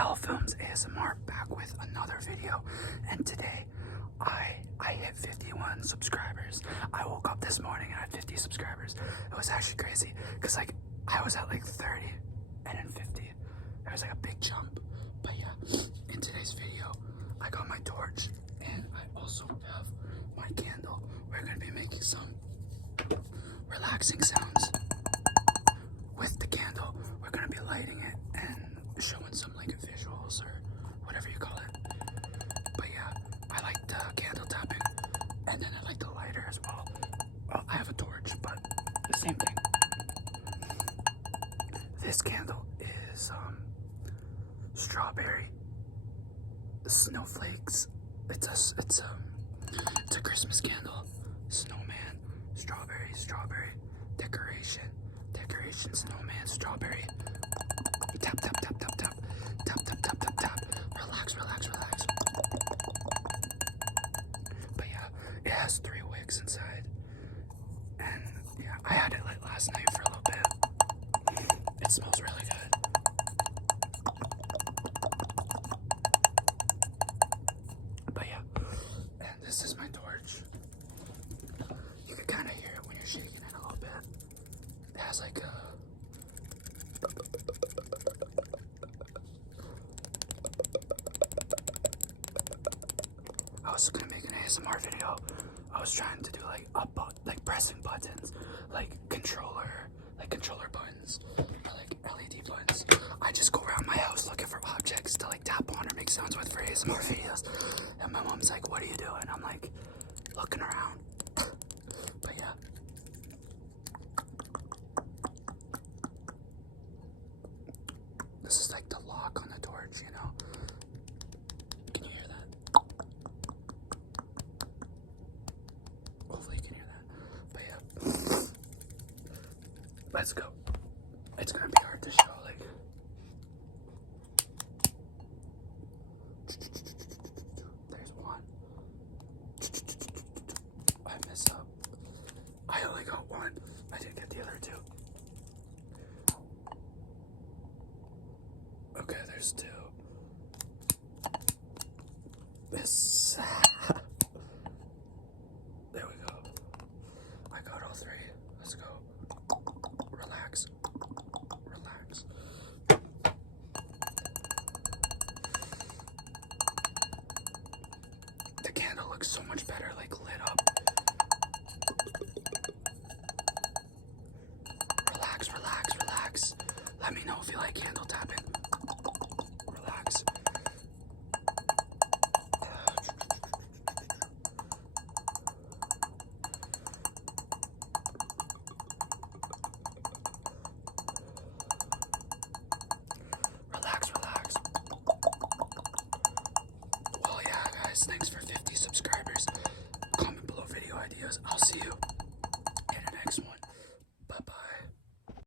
Films ASMR back with another video, and today I hit 51 subscribers. I woke up this morning and I had 50 subscribers. It was actually crazy because like I was at like 30 and then 50. It was like a big jump. But yeah, in today's video I got my torch and I also have my candle. We're gonna be making some relaxing sounds with the candle. We're gonna be lighting it and showing some like visuals or whatever you call it. But yeah, I like the candle tapping and then I like the lighter as well. Well, I have a torch, but the same thing. This candle is strawberry snowflakes. It's a Christmas candle. Snowman, strawberry, decoration, snowman, strawberry. Tap, tap, tap, tap, tap, tap, tap, tap, tap, tap. Relax. But yeah, it has 3 wicks inside. And yeah, I had it lit last night for a little bit. It smells really good. But yeah, and this is my torch. You can kind of hear it when you're shaking it a little bit. It has like a I was gonna make an ASMR video. I was trying to do like pressing buttons, like controller buttons, or like LED buttons. I just go around my house looking for objects to like tap on or make sounds with for ASMR videos. And my mom's like, "What are you doing?" I'm like, looking around. But yeah. This is like the lock on the torch, you know? Can you hear that? Hopefully you can hear that. But yeah. Let's go. It's gonna be hard to show, like. There's one. I messed up. I only got one. I didn't get the other 2. Okay, there's 2. This. There we go. I got all 3. Let's go. Relax. The candle looks so much better, like lit up. Relax. Let me know if you like candle tapping. Relax. Relax. Well, yeah, guys, thanks for 50 subscribers. Comment below video ideas. I'll see you.